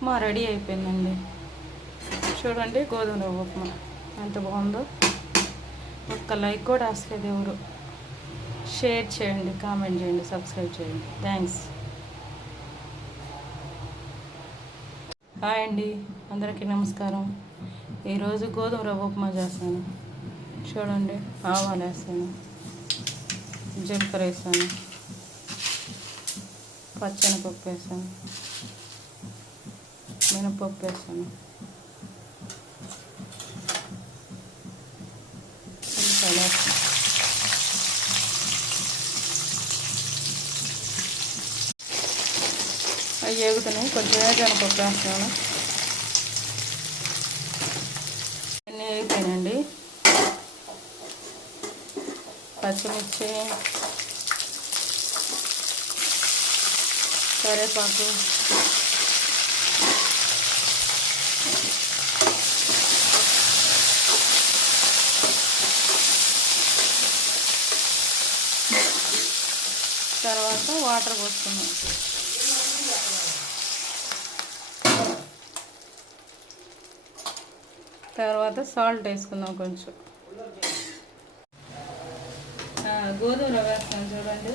Upma ready అయిపోయిందండి. చూడండి, గోధుమ రవ్వ ఉప్మా ఎంత బాగుందో. ఒక్క లైక్ కూడా వేస్తలేదు ఎవరు. షేర్ చేయండి, కామెంట్ చేయండి, సబ్స్క్రైబ్ చేయండి. థ్యాంక్స్. హాయ్ అండి, అందరికీ నమస్కారం. ఈరోజు గోధుమ రవ్వ ఉప్మా చేస్తాను. చూడండి, ఆవాలు వేస్తాను, జీలకర్ర వేసాను, పచ్చెనపప్పు వేసాను, మినపప్పు వేసాను, అవి వేగుతున్నాయి. కొంచెం వేగనపప్పు వేస్తాను. అన్నీ వేగిపోయినండి. పచ్చిమిర్చి, కరివేపాకు, తర్వాత వాటర్ పోసుకున్నాం. తర్వాత సాల్ట్ వేసుకుందాం కొంచెం. గోధుమ రవ్వ వేస్తాను చూడండి.